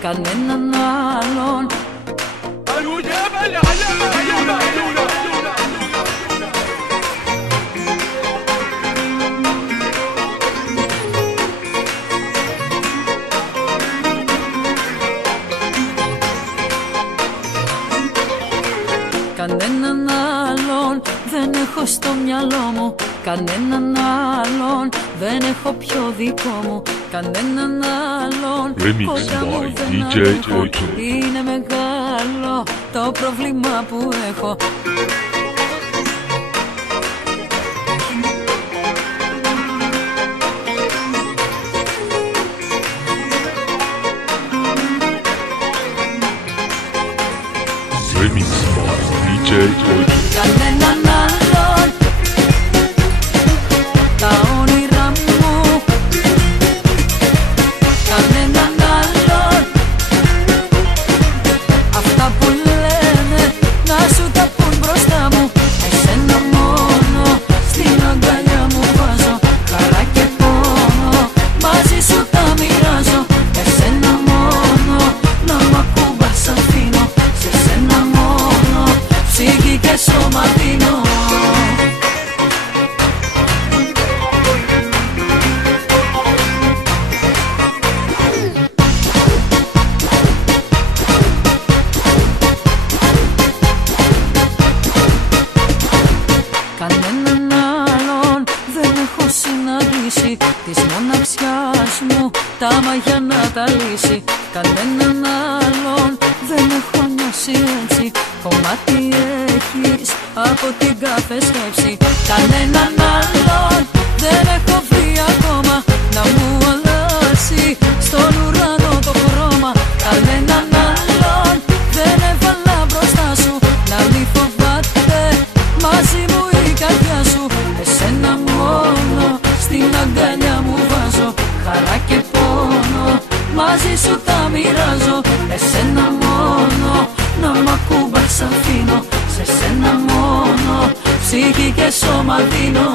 κανέναν άλλον. Κανέναν άλλον δεν έχω στο μυαλό μου, κανέναν άλλον δεν έχω πιο δικό μου, κανέναν άλλον κοντά μου δεν αντέχω. Είναι μεγάλο το πρόβλημα που έχω. Remix by DJ Oito. Κανέναν άλλον τα όνειρά μου, κανέναν άλλον αυτά που λένε να σου τα πουν μπροστά μου. Εσένα μόνο στην αγκαλιά μου βάζω, χαρά και πόνο μαζί σου τα μοιράζω. Εσένα μόνο να μ' ακουμπάς αφήνω, σε σένα μόνο ψυχή και σώμα δίνω. Κανέναν άλλον δεν έχω συναντήσει, της μοναξιάς μου τα μαγιά να τα λύσει. Κανέναν άλλον δεν έχω νιώσει έτσι, κομμάτι έχεις από την κάθε σκέψη. Κανέναν άλλον δεν έχω βρει ακόμα να μου αλλάξει στον ουρανό το χρώμα. Κανέναν άλλον δεν έβαλα μπροστά σου να μη φοβάται μαζί μου η καρδιά σου. Εσένα μόνο στην αγκαλιά μου βάζω, χαρά και πόνο μαζί σου τα μοιράζω. Εσένα μόνο να μ' ακουμπάς αφήνω, σε σένα μόνο ψυχή και σώμα δίνω.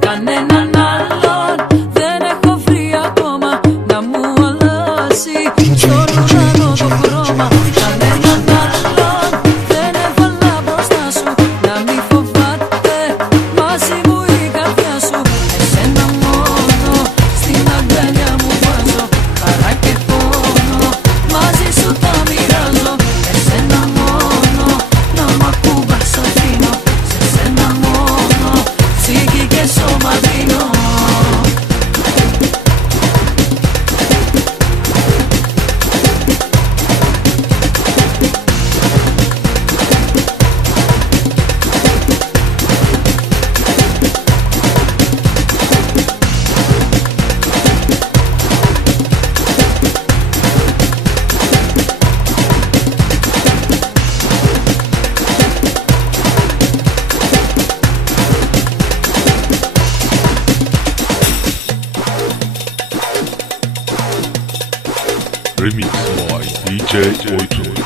Κανέναν άλλον δεν έχω βρει ακόμα να μου αλλάξει στον ουρανό το χρώμα. Κανέναν άλλον δεν έβαλα μπροστά σου να μη φοβάται μαζί μου η καρδιά σου. Εσένα μόνο στην αγκαλιά μου βάζω, χαρά και πόνο μαζί σου τα μοιράζω. Εσένα μόνο να μ' ακουμπάς αφήνω, σε σένα μόνο ψυχή και σώμα δίνω. Remix by DJ Oito.